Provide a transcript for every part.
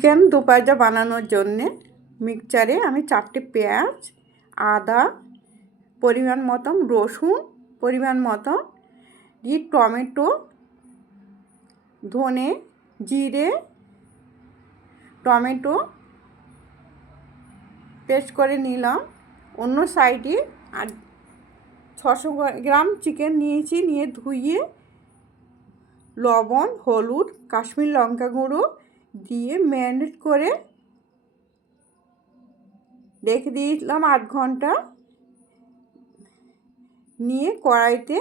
Chicken দুপাজা বানানোর জন্যে মিক্সচারে আমি 4টে পেঁয়াজ, আদা, পরিমাণ মতন রসুন, পরিমাণ মতন টমেটো, ধনে, জিরে, টমেটো পেস্ট করে নিলাম। অন্য সাইডে আর 600 গ্রাম চিকেন নিয়েছি, নিয়ে ধুয়ে লবণ, হলুদ, কাশ্মীর লঙ্কা গুঁড়ো দিয়ে ম্যারিনেট করে রেখে দিয়েছিলাম 8 ঘন্টা। নিয়ে কড়াইতে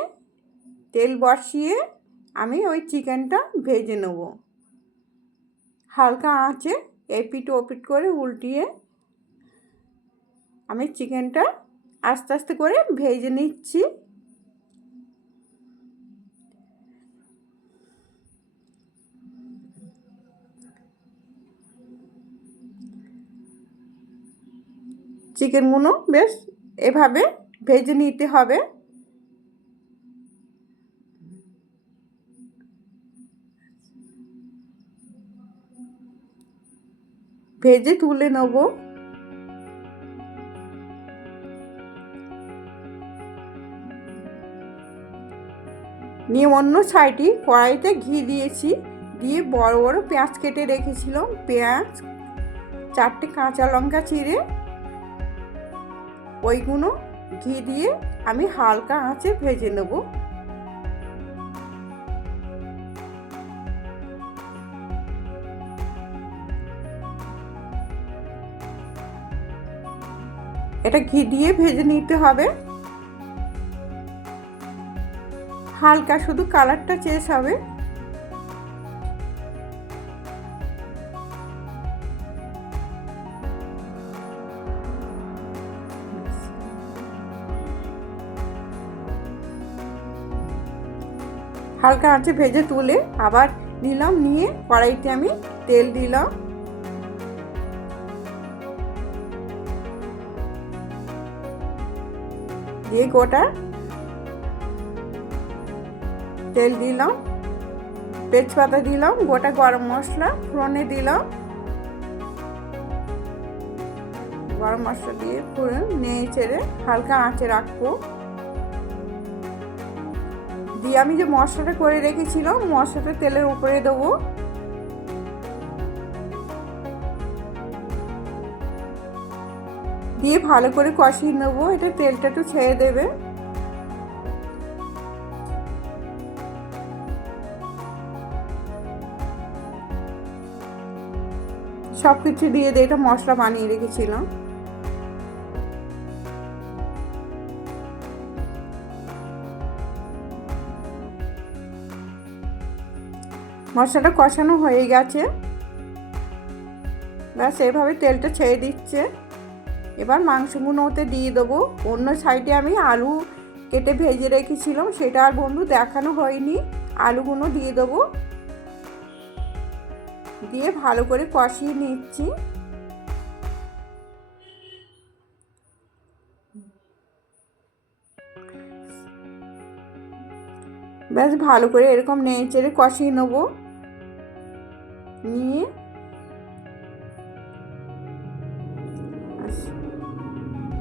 তেল বসিয়ে আমি ওই চিকেনটা ভেজে নেব। হালকা আঁচে এপিট ওপিট করে উল্টিয়ে আমি চিকেনটা আস্তে আস্তে করে ভেজে নিচ্ছি। চিকেনগুলো বেশ এভাবে ভেজে নিতে হবে। ভেজে তুলে নেব। নিয়ে অন্য সাইডে কড়াইতে ঘি দিয়েছি, দিয়ে বড় বড় পেঁয়াজ কেটে রেখেছিলাম। পেঁয়াজ, 4টে কাঁচা লঙ্কা চিড়ে ওইগুলো ঘি দিয়ে আমি হালকা আঁচে ভেজে নেব। এটা ঘি দিয়ে ভেজে নিতে হবে। হালকা শুধু কালারটা চেঞ্জ হবে। হালকা আঁচে ভেজে তুলে আবার নিলাম। নিয়ে কড়াইতে আমি তেল দিলাম। দিয়ে গোটা তেল দিলাম, তেজপাতা দিলাম, গোটা গরম মশলা ফোড়নে দিলাম। গরম মশলা দিয়ে ফোড়ন নেড়ে চেড়ে হালকা আঁচে রাখবো। দিয়ে আমি যে মশলাটা করে রেখেছিলাম মশলাটা তেলের উপরে দেবো। দিয়ে ভালো করে কষিয়ে নেবো। এটা তেলটা একটু ছেড়ে দেবে। সব কিছু দিয়ে এটা মশলা বানিয়ে রেখেছিলাম। মশলাটা কষানো হয়ে গেছে। ব্যাস এভাবে তেলটা ছেড়ে দিচ্ছে। এবার মাংসগুলো ওতে দিয়ে দেবো। অন্য সাইডে আমি আলু কেটে ভেজে রেখেছিলাম, সেটা আর বন্ধু দেখানো হয়নি। আলুগুলো দিয়ে দেবো। দিয়ে ভালো করে কষিয়ে নিচ্ছি। ব্যাস ভালো করে এরকম নেড়ে চেড়ে কষিয়ে নেবো। নিয়ে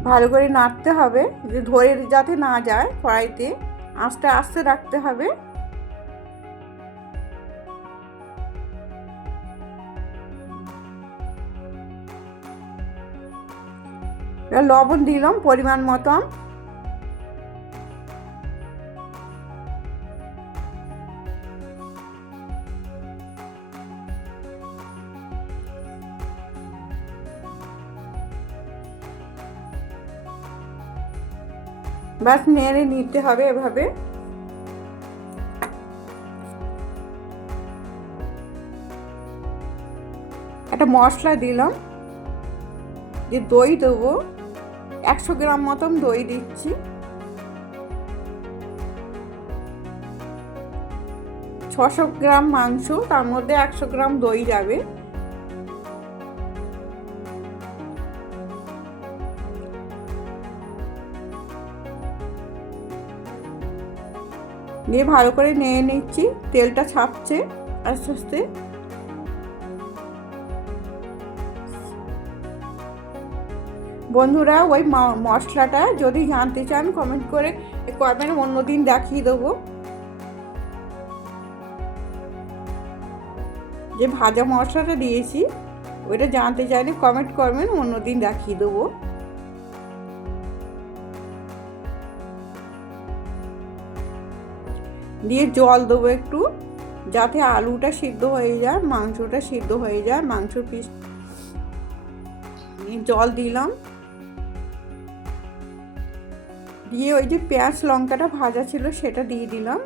ভালো করে নাড়তে হবে, যে ধরে যাতে না যায় কড়াইতে। আঁচটা আস্তে রাখতে হবে। লবণ দিলাম পরিমাণ মতন। বাস নেড়ে নিতে হবে এভাবে। একটা মশলা দিলাম, যে দই দেবো। 100 গ্রাম মতন দই দিচ্ছি। 600 গ্রাম মাংস, তার মধ্যে 100 গ্রাম দই যাবে। দিয়ে ভালো করে নেড়ে নিচ্ছি। তেলটা ছাড়ছে আস্তে আস্তে। বন্ধুরা ওই মশলাটা যদি জানতে চান কমেন্ট করে করবেন, অন্যদিন দেখিয়ে দেবো। যে ভাজা মশলাটা দিয়েছি ওইটা জানতে চাইলে কমেন্ট করবেন, অন্যদিন দেখিয়ে দেবো। দিয়ে জল দেবো একটু, যাতে আলুটা সিদ্ধ হয়ে যায়, মাংসটা সিদ্ধ হয়ে যায়। মাংসর পিস জল দিলাম, দিয়ে ওই যে পেঁয়াজ লঙ্কাটা ভাজা ছিল সেটা দিয়ে দিলাম।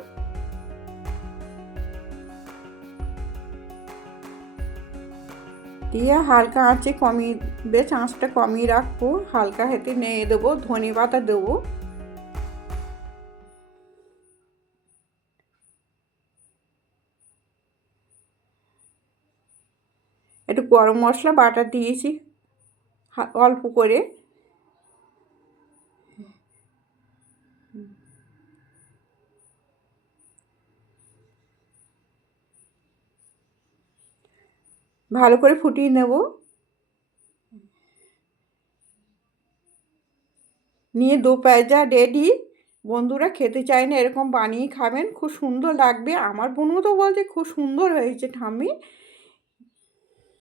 দিয়ে হালকা আঁচে কমিয়ে, বেশ আঁচটা কমিয়ে রাখবো। হালকা হেঁটে নেড়ে দেবো, ধনে পাতা দেবো, একটু গরম মশলা বাটা দিয়েছি অল্প করে। ভালো করে ফুটিয়ে নেব। নিয়ে দো পেঁয়াজা রেডি। বন্ধুরা খেতে চাই না এরকম বানিয়ে খাবেন, খুব সুন্দর লাগবে। আমার বোনও তো বলছে খুব সুন্দর হয়েছে ঠাম্মি,